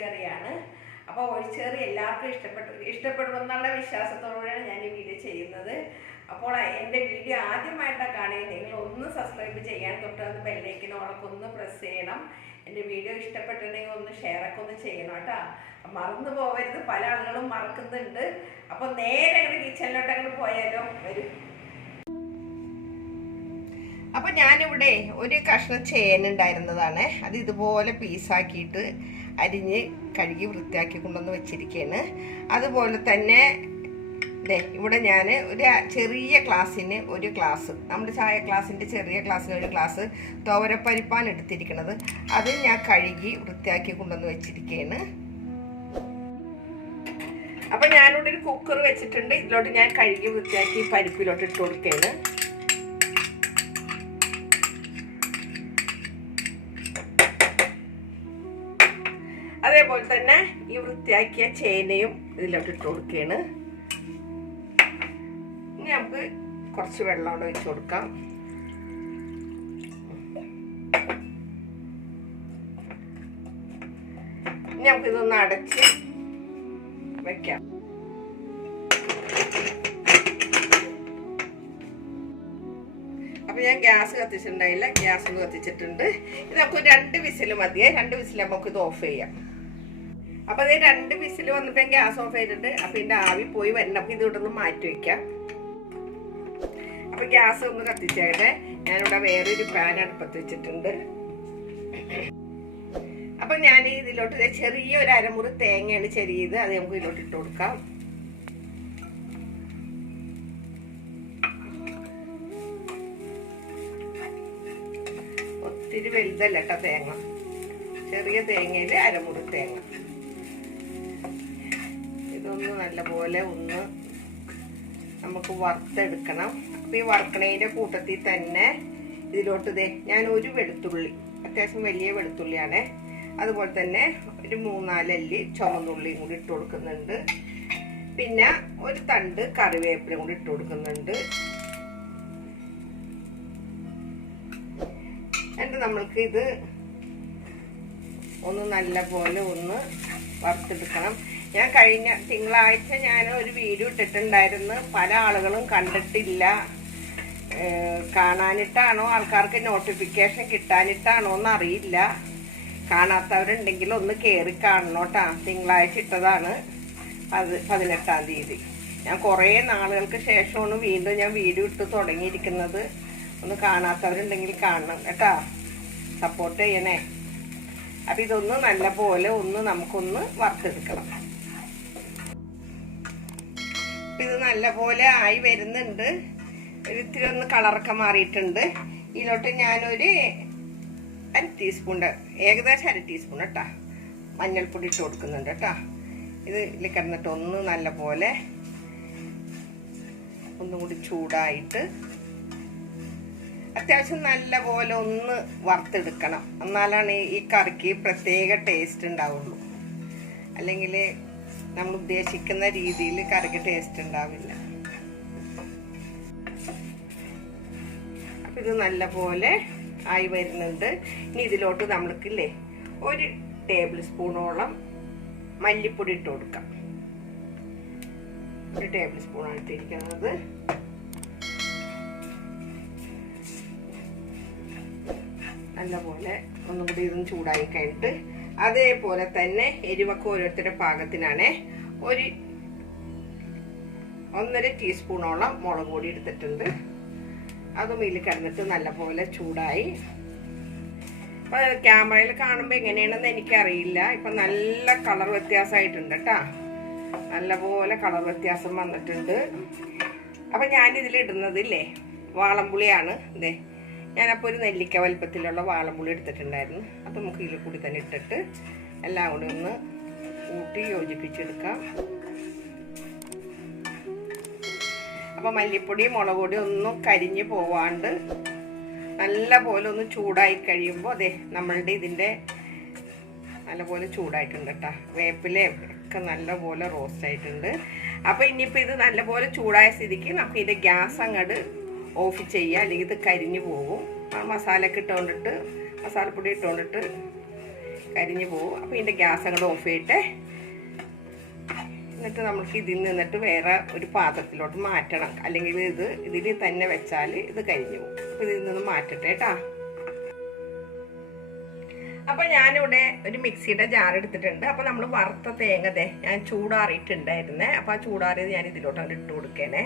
ഒഴിച്ചുകറിയാണ്. അപ്പോൾ ഒഴിച്ചുകറി എല്ലാവർക്കും ഇഷ്ടപ്പെടുമെന്നുള്ള വിശ്വാസത്തോടെയാണ് ഞാൻ ഈ വീഡിയോ ചെയ്യുന്നത്. അപ്പോൾ എൻ്റെ വീഡിയോ ആദ്യമായിട്ടാണ് കാണുന്നത്, നിങ്ങൾ ഒന്ന് സബ്സ്ക്രൈബ് ചെയ്യാൻ തൊട്ട് ബെല്ലൈക്കനോടൊക്കെ ഒന്ന് പ്രസ് ചെയ്യണം. എൻ്റെ വീഡിയോ ഇഷ്ടപ്പെട്ടിട്ടുണ്ടെങ്കിൽ ഒന്ന് ഷെയറൊക്കെ ഒന്ന് ചെയ്യണം കേട്ടോ. മറന്നു പോകരുത്, പല ആളുകളും മറക്കുന്നുണ്ട്. അപ്പോൾ നേരെ അങ്ങോട്ട് കിച്ചണിലോട്ട് അങ്ങോട്ട് പോയാലോ, വരും. അപ്പം ഞാനിവിടെ ഒരു കഷ്ണം ചേനുണ്ടായിരുന്നതാണ്. അത് ഇതുപോലെ പീസാക്കിയിട്ട് അരിഞ്ഞ് കഴുകി വൃത്തിയാക്കി കൊണ്ടുവന്ന് വെച്ചിരിക്കുകയാണ്. അതുപോലെ തന്നെ ഇവിടെ ഞാൻ ഒരു ചെറിയ ഗ്ലാസ്സിന് ഒരു ഗ്ലാസ്, നമ്മുടെ ചായ ഗ്ലാസിൻ്റെ ചെറിയ ഗ്ലാസ്സിന് ഒരു ഗ്ലാസ് തോരപ്പരിപ്പാണ് എടുത്തിരിക്കുന്നത്. അത് ഞാൻ കഴുകി വൃത്തിയാക്കി കൊണ്ടുവന്ന് വെച്ചിരിക്കുകയാണ്. അപ്പം ഞാനിവിടെ ഒരു കുക്കർ വെച്ചിട്ടുണ്ട്. ഇതിലോട്ട് ഞാൻ കഴുകി വൃത്തിയാക്കി പരിപ്പിലോട്ട് ഇട്ട് കൊടുക്കുകയാണ്. അതേപോലെ തന്നെ ഈ വൃത്തിയാക്കിയ ചേനയും ഇതിലോട്ട് ഇട്ട് കൊടുക്കുകയാണ്. ഇനി നമുക്ക് കുറച്ച് വെള്ളം കൂടെ ഒഴിച്ച് കൊടുക്കാം. ഇനി നമുക്കിതൊന്ന് അടച്ച് വെക്കാം. അപ്പം ഞാൻ ഗ്യാസ് കത്തിച്ചിട്ടുണ്ടായില്ല, ഗ്യാസ് ഒന്ന് കത്തിച്ചിട്ടുണ്ട്. ഇത് നമുക്ക് 2 വിസിൽ മതിയേ. 2 വിസിൽ നമുക്ക് ഇത് ഓഫ് ചെയ്യാം. അപ്പം അത് 2 വിസിൽ വന്നിട്ട് ഗ്യാസ് ഓഫ് ചെയ്തിട്ടുണ്ട്. അപ്പം ഇതിൻ്റെ ആവി പോയി വരണം. അപ്പം ഇത് ഇവിടുന്ന് മാറ്റി വയ്ക്കാം. അപ്പം ഗ്യാസ് ഒന്ന് കത്തിച്ചായിട്ട് ഞാനിവിടെ വേറൊരു പാൻ അടുപ്പത്ത് വെച്ചിട്ടുണ്ട്. അപ്പം ഞാൻ ഇതിലോട്ട് ചെറിയൊരു അരമുറി തേങ്ങയാണ് ചെറിയത്, അത് നമുക്ക് ഇതിലോട്ട് ഇട്ട് കൊടുക്കാം. ഒത്തിരി വലുതല്ല കേട്ടോ തേങ്ങ, ചെറിയ തേങ്ങയിൽ അരമുറി തേങ്ങ. ഇതൊന്ന് നല്ലപോലെ ഒന്ന് നമുക്ക് വറുത്തെടുക്കണം. അപ്പം ഈ വറുക്കണതിൻ്റെ കൂട്ടത്തിൽ തന്നെ ഇതിലോട്ട് ഞാൻ ഒരു വെളുത്തുള്ളി, അത്യാവശ്യം വലിയ വെളുത്തുള്ളിയാണ്, അതുപോലെ തന്നെ ഒരു 3-4 അല്ലി ചുവന്നുള്ളിയും കൂടി ഇട്ട് കൊടുക്കുന്നുണ്ട്. പിന്നെ ഒരു തണ്ട് കറിവേപ്പിലയും കൂടി ഇട്ട് കൊടുക്കുന്നുണ്ട്. എന്നിട്ട് നമ്മൾക്ക് ഇത് ഒന്ന് നല്ലപോലെ ഒന്ന് വറുത്തെടുക്കണം. ഞാൻ കഴിഞ്ഞ തിങ്കളാഴ്ച ഞാൻ ഒരു വീഡിയോ ഇട്ടിട്ടുണ്ടായിരുന്നു. പല ആളുകളും കണ്ടിട്ടില്ല. കാണാനിട്ടാണോ ആൾക്കാർക്ക് നോട്ടിഫിക്കേഷൻ കിട്ടാനിട്ടാണോ എന്നറിയില്ല. കാണാത്തവരുണ്ടെങ്കിൽ ഒന്ന് കയറി കാണണോട്ടാ. തിങ്കളാഴ്ച ഇട്ടതാണ്, 18-ാം തീയതി. ഞാൻ കുറേ നാളുകൾക്ക് ശേഷമാണ് വീണ്ടും ഞാൻ വീഡിയോ ഇട്ട് തുടങ്ങിയിരിക്കുന്നത്. ഒന്ന് കാണാത്തവരുണ്ടെങ്കിൽ കാണണം കേട്ടോ, സപ്പോർട്ട് ചെയ്യണേ. അപ്പം ഇതൊന്ന് നല്ലപോലെ ഒന്ന് നമുക്കൊന്ന് വറുത്തെടുക്കണം. ഇത് നല്ലപോലെ ആയി വരുന്നുണ്ട്. ഇത്തിരി ഒന്ന് കളറൊക്കെ മാറിയിട്ടുണ്ട്. ഇതിലോട്ട് ഞാനൊരു 1 ടീസ്പൂൺ, ഏകദേശം 1 ടീസ്പൂൺ കേട്ടോ മഞ്ഞൾപ്പൊടി ഇട്ട് കൊടുക്കുന്നുണ്ട് കേട്ടോ. ഇതിൽ കിടന്നിട്ട് ഒന്ന് നല്ലപോലെ ഒന്നും കൂടി ചൂടായിട്ട് അത്യാവശ്യം നല്ലപോലെ ഒന്ന് വറുത്തെടുക്കണം. എന്നാലാണ് ഈ കറിക്ക് പ്രത്യേക ടേസ്റ്റ് ഉണ്ടാവുള്ളൂ. അല്ലെങ്കിൽ നമ്മൾ ഉദ്ദേശിക്കുന്ന രീതിയിൽ കറിക്ക് ടേസ്റ്റ് ഉണ്ടാവില്ല. അപ്പം ഇത് നല്ലപോലെ ആയി വരുന്നുണ്ട്. ഇനി ഇതിലോട്ട് നമ്മൾക്കില്ലേ 1 ടേബിൾ സ്പൂണോളം മല്ലിപ്പൊടി ഇട്ട് കൊടുക്കാം. 1 ടേബിൾ സ്പൂണാണ് ഇട്ടിരിക്കുന്നത്. നല്ലപോലെ ഒന്നും കൂടി ഇതൊന്ന് ചൂടായി കഴിഞ്ഞിട്ട് അതേപോലെ തന്നെ എരിവൊക്കെ ഓരോരുത്തരുടെ പാകത്തിനാണ് 1.5 ടീസ്പൂണോളം മുളക് പൊടി എടുത്തിട്ടുണ്ട്. അതും ഇതിൽ കിടന്നിട്ട് നല്ലപോലെ ചൂടായി. അപ്പോൾ ക്യാമറയിൽ കാണുമ്പോൾ എങ്ങനെയാണെന്ന് എനിക്കറിയില്ല. ഇപ്പം നല്ല കളർ വ്യത്യാസമായിട്ടുണ്ട് കേട്ടോ, നല്ലപോലെ കളർ വ്യത്യാസം വന്നിട്ടുണ്ട്. അപ്പം ഞാനിതിലിടുന്നതില്ലേ വാളംപുളിയാണ്. ഞാനപ്പോൾ ഒരു നെല്ലിക്ക വലുപ്പത്തിലുള്ള വാളംപുളി എടുത്തിട്ടുണ്ടായിരുന്നു. അത് നമുക്ക് ഇതിൽ കൂടി തന്നെ ഇട്ടിട്ട് എല്ലാം കൂടി ഒന്ന് കൂട്ടി യോജിപ്പിച്ചെടുക്കാം. അപ്പോൾ മല്ലിപ്പൊടി മുളക് പൊടി ഒന്നും കരിഞ്ഞ് പോവാണ്ട് നല്ലപോലെ ഒന്ന് ചൂടായി കഴിയുമ്പോൾ നമ്മളുടെ ഇതിൻ്റെ നല്ലപോലെ ചൂടായിട്ടുണ്ട് കേട്ടോ. വേപ്പിലയൊക്കെ നല്ലപോലെ റോസ്റ്റ് ആയിട്ടുണ്ട്. അപ്പോൾ ഇനിയിപ്പോൾ ഇത് നല്ലപോലെ ചൂടായ സ്ഥിതിക്ക് നമുക്ക് ഇതിൻ്റെ ഗ്യാസ് അങ്ങോട്ട് ഓഫ് ചെയ്യുക, അല്ലെങ്കിൽ ഇത് കരിഞ്ഞു പോകും. മസാലയൊക്കെ ഇട്ടുകൊണ്ടിട്ട്, മസാലപ്പൊടി ഇട്ടുകൊണ്ടിട്ട് കരിഞ്ഞു പോകും. അപ്പോൾ ഇതിൻ്റെ ഗ്യാസ് അങ്ങോട്ട് ഓഫ് ചെയ്തിട്ട് എന്നിട്ട് നമുക്ക് ഇതിൽ നിന്നിട്ട് വേറെ ഒരു പാത്രത്തിലോട്ട് മാറ്റണം. അല്ലെങ്കിൽ ഇതിൽ തന്നെ വെച്ചാൽ ഇത് കരിഞ്ഞു പോകും. അപ്പോൾ ഇതിൽ നിന്ന് മാറ്റട്ടെ കേട്ടോ. അപ്പോൾ ഞാനിവിടെ ഒരു മിക്സിയുടെ ജാർ എടുത്തിട്ടുണ്ട്. അപ്പോൾ നമ്മൾ വറുത്ത തേങ്ങ ഞാൻ ചൂടാറിയിട്ടുണ്ടായിരുന്നേ. അപ്പോൾ ആ ചൂടാറിയത് ഞാൻ ഇതിലോട്ട് അങ്ങോട്ട് ഇട്ട് കൊടുക്കണേ.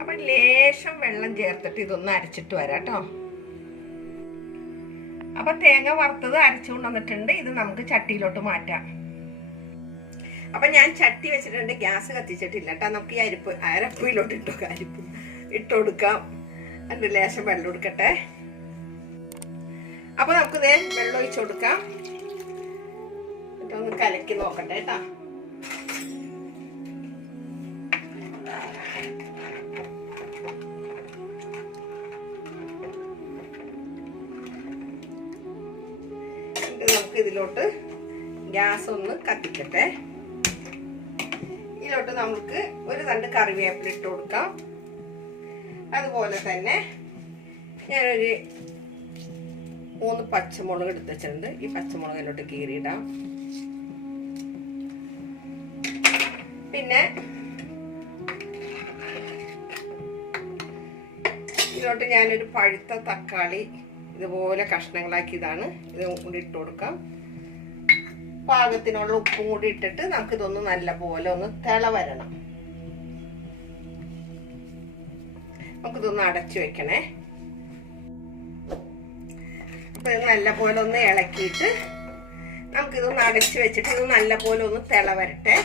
അപ്പം ലേശം വെള്ളം ചേർത്തിട്ട് ഇതൊന്ന് അരച്ചിട്ട് വരാം കേട്ടോ. അപ്പം തേങ്ങ വറുത്തത് അരച്ചുകൊണ്ട് വന്നിട്ടുണ്ട്. ഇത് നമുക്ക് ചട്ടിയിലോട്ട് മാറ്റാം. അപ്പം ഞാൻ ചട്ടി വെച്ചിട്ടുണ്ട്, ഗ്യാസ് കത്തിച്ചിട്ടില്ല കേട്ടോ. നമുക്ക് ഈ അരപ്പിലോട്ട് ഇട്ട് കൊടുക്കാം. അതിൻ്റെ ലേശം വെള്ളം കൊടുക്കട്ടെ. അപ്പം നമുക്കിത് വെള്ളം ഒഴിച്ചു കൊടുക്കാം. എന്നിട്ടൊന്ന് കലക്കി നോക്കട്ടെ കേട്ടോ. നമുക്ക് ഇതിലോട്ട് ഗ്യാസ് ഒന്ന് കത്തിക്കട്ടെ. ഇതിലോട്ട് നമുക്ക് ഒരു തണ്ട് കറിവേപ്പില ഇട്ട് കൊടുക്കാം. അതുപോലെ തന്നെ ഞാനൊരു 3 പച്ചമുളക് എടുത്ത് വെച്ചിട്ടുണ്ട്. ഈ പച്ചമുളക് ഇതിലോട്ട് കീറിയിടാം. പിന്നെ ഇതിലോട്ട് ഞാനൊരു പഴുത്ത തക്കാളി ഇതുപോലെ കഷ്ണങ്ങളാക്കിയതാണ്. ഇത് കൂടി ഇട്ട് കൊടുക്കാം. പാകത്തിനുള്ള ഉപ്പും കൂടി ഇട്ടിട്ട് നമുക്കിതൊന്ന് നല്ല പോലെ ഒന്ന് തിള വരണം. നമുക്കിതൊന്ന് അടച്ചു വെക്കണേ. അപ്പൊ ഇത് നല്ല പോലെ ഒന്ന് ഇളക്കിയിട്ട് നമുക്കിതൊന്ന് അടച്ചു വെച്ചിട്ട് ഇത് നല്ല പോലെ ഒന്ന് തിള വരട്ടെ.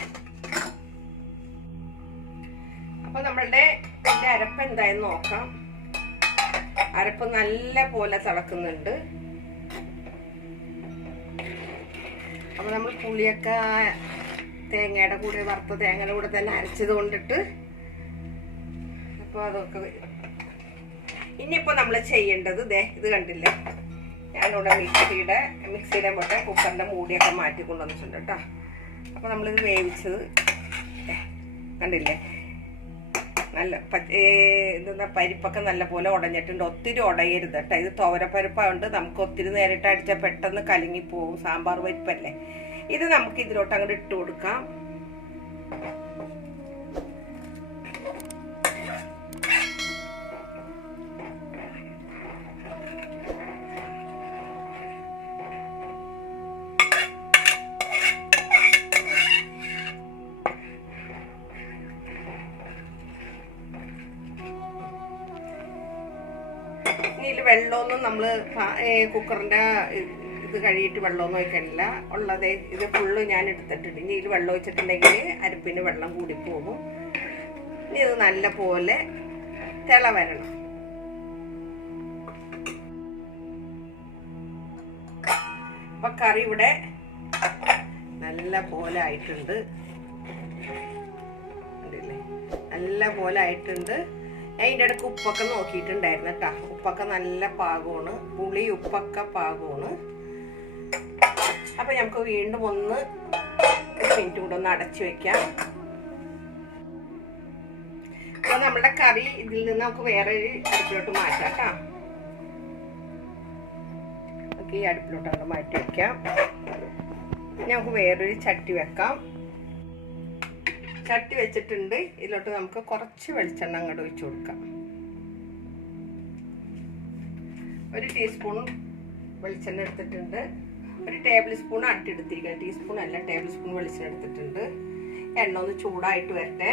അപ്പൊ നമ്മളുടെ അരപ്പ് എന്തായെന്ന് നോക്കാം. അരപ്പ് നല്ല പോലെ തിളക്കുന്നുണ്ട്. അപ്പൊ നമ്മൾ പുളിയൊക്കെ തേങ്ങയുടെ കൂടെ വറുത്ത തേങ്ങയുടെ കൂടെ തന്നെ അരച്ചത് കൊണ്ടിട്ട് അപ്പോൾ അതൊക്കെ ഇനിയിപ്പോൾ നമ്മൾ ചെയ്യേണ്ടത് ഇത് കണ്ടില്ലേ, ഞാനിവിടെ മിക്സിയുടെ പൊട്ടെ കുക്കറിൻ്റെ മൂടിയൊക്കെ മാറ്റി കൊണ്ടുവന്നിട്ടുണ്ട് കേട്ടോ. അപ്പോൾ നമ്മളിത് വേവിച്ചത് കണ്ടില്ലേ, നല്ല എന്താ പരിപ്പൊക്കെ നല്ല പോലെ ഉടഞ്ഞിട്ടുണ്ട്. ഒത്തിരി ഉടയരുത് കേട്ടോ. ഇത് തോരപ്പരിപ്പായതുകൊണ്ട് നമുക്ക് ഒത്തിരി നേരിട്ട് അടിച്ചാൽ പെട്ടെന്ന് കലങ്ങിപ്പോവും. സാമ്പാർ പരിപ്പല്ലേ. ഇത് നമുക്ക് ഇതിലോട്ട് അങ്ങോട്ട് ഇട്ട് കൊടുക്കാം. ഇതിൽ വെള്ളമൊന്നും നമ്മൾ കുക്കറിൻ്റെ ഇത് കഴിയിട്ട് വെള്ളമൊന്നും ഒഴിക്കണില്ല. ഉള്ളത് ഇത് ഫുള്ള് ഞാൻ എടുത്തിട്ടുണ്ട്. ഇനി ഇതിൽ വെള്ളം ഒഴിച്ചിട്ടുണ്ടെങ്കിൽ അരപ്പിന് വെള്ളം കൂടിപ്പോകും. ഇനി ഇത് നല്ല പോലെ തിള വരണം. അപ്പം കറി ഇവിടെ നല്ല പോലെ ആയിട്ടുണ്ട്. നല്ല പോലെ ആയിട്ടുണ്ട്. ഞാൻ ഇതിൻ്റെ ഇടയ്ക്ക് ഉപ്പൊക്കെ നോക്കിയിട്ടുണ്ടായിരുന്നു കേട്ടോ. ഉപ്പൊക്കെ നല്ല പാകമാണ്. പുളി ഉപ്പൊക്കെ പാകമാണ്. അപ്പം നമുക്ക് വീണ്ടും ഒന്ന് 1 മിനിറ്റ് കൂടെ ഒന്ന് അടച്ചു വെക്കാം. അപ്പോൾ നമ്മുടെ കറി ഇതിൽ നിന്ന് നമുക്ക് വേറെ അടുപ്പിലോട്ട് മാറ്റാം കേട്ടോ. നമുക്ക് ഈ അടുപ്പിലോട്ട് അങ്ങ് മാറ്റി വെക്കാം. നമുക്ക് വേറൊരു ചട്ടി വെക്കാം. ചട്ടി വെച്ചിട്ടുണ്ട്. ഇതിലോട്ട് നമുക്ക് കുറച്ച് വെളിച്ചെണ്ണ അങ്ങോട്ട് ഒഴിച്ചു കൊടുക്കാം. 1 ടീസ്പൂൺ വെളിച്ചെണ്ണ എടുത്തിട്ടുണ്ട്. 1 ടേബിൾ സ്പൂൺ അട്ടെടുത്തിരിക്കുക. ടീസ്പൂൺ അല്ല, ടേബിൾ സ്പൂൺ വെളിച്ചെണ്ണ എടുത്തിട്ടുണ്ട്. എണ്ണ ഒന്ന് ചൂടായിട്ട് വരട്ടെ.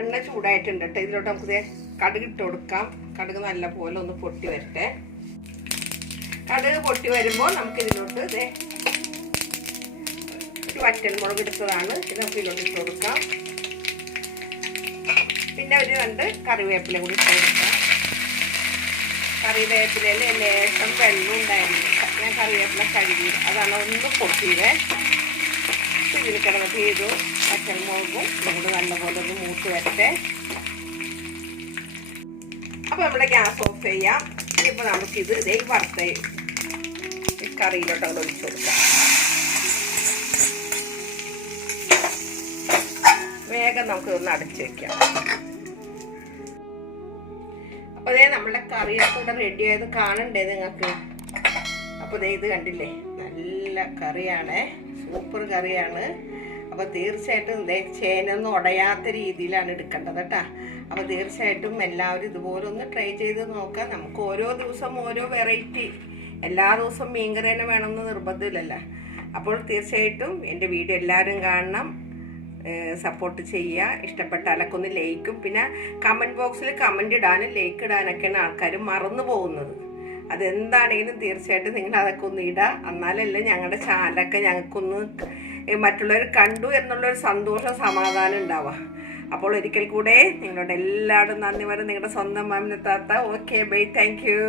എണ്ണ ചൂടായിട്ടുണ്ട് കേട്ടോ. ഇതിലോട്ട് നമുക്ക് കടുക് ഇട്ട് കൊടുക്കാം. കടുക് നല്ല പോലെ ഒന്ന് പൊട്ടി വരട്ടെ. കടുക് പൊട്ടി വരുമ്പോൾ നമുക്ക് ഇതിലോട്ട് ഒരു വറ്റൽമുളക് എടുത്തതാണ്. ഇത് നമുക്ക് ഇതിലോട്ട് ഇട്ട് കൊടുക്കാം. പിന്നെ ഒരു 2 കറിവേപ്പില കൂടി ഇട്ട് കൊടുക്കാം. കറിവേപ്പിലയിൽ ലേശം വെള്ളം ഉണ്ടായിരുന്നു. ഞാൻ കറിവേപ്പില കഴുകി അതാണ് ഒന്ന് പൊട്ടിയത്. ഇതിൽ കിടന്നിട്ട് ചെയ്തു. വറ്റൽമുളകും ഇതുകൊണ്ട് നല്ലപോലെ ഒന്ന് മൂത്ത് വരട്ടെ. അപ്പോൾ നമ്മുടെ ഗ്യാസ് ഓഫ് ചെയ്യാം. ഇനിയിപ്പോൾ നമുക്കിത് ഇതേ വറുത്ത കറിയിലോട്ട് അവിടെ ഒഴിച്ചു കൊടുക്കാം. വേഗം നമുക്ക് ഒന്ന് അടച്ചു വെക്കാം. രാവിലെ കറിയൊക്കെ കൂടെ റെഡി ആയത് കാണണ്ടേ നിങ്ങൾക്ക്? അപ്പോൾ ഇത് കണ്ടില്ലേ, നല്ല കറിയാണ്, സൂപ്പർ കറിയാണ്. അപ്പോൾ തീർച്ചയായിട്ടും ചേനൊന്നും ഉടയാത്ത രീതിയിലാണ് എടുക്കേണ്ടത് കേട്ടോ. അപ്പോൾ തീർച്ചയായിട്ടും എല്ലാവരും ഇതുപോലെ ഒന്ന് ട്രൈ ചെയ്ത് നോക്കാം. നമുക്ക് ഓരോ ദിവസം ഓരോ വെറൈറ്റി, എല്ലാ ദിവസവും മീൻകറി തന്നെ വേണമെന്ന് നിർബന്ധമില്ലല്ലോ. അപ്പോൾ തീർച്ചയായിട്ടും എൻ്റെ വീഡിയോ എല്ലാവരും കാണണം, സപ്പോർട്ട് ചെയ്യുക. ഇഷ്ടപ്പെട്ടാലൊക്കെ ഒന്ന് ലൈക്കും, പിന്നെ കമൻറ്റ് ബോക്സിൽ കമൻറ്റ് ഇടാനും ലൈക്ക് ഇടാനൊക്കെയാണ് ആൾക്കാർ മറന്നു പോകുന്നത്. അതെന്താണെങ്കിലും തീർച്ചയായിട്ടും നിങ്ങൾ അതൊക്കെ ഒന്ന് ഇടുക. എന്നാലല്ലേ ഞങ്ങളുടെ ചാനലൊക്കെ ഞങ്ങൾക്കൊന്ന് മറ്റുള്ളവർ കണ്ടു എന്നുള്ളൊരു സന്തോഷം സമാധാനം ഉണ്ടാവുക. അപ്പോൾ ഒരിക്കൽ കൂടെ നിങ്ങളോട് എല്ലാവരും നന്ദി പറയും. നിങ്ങളുടെ സ്വന്തം മാമിനെ താത്ത. Okay bye, thank you.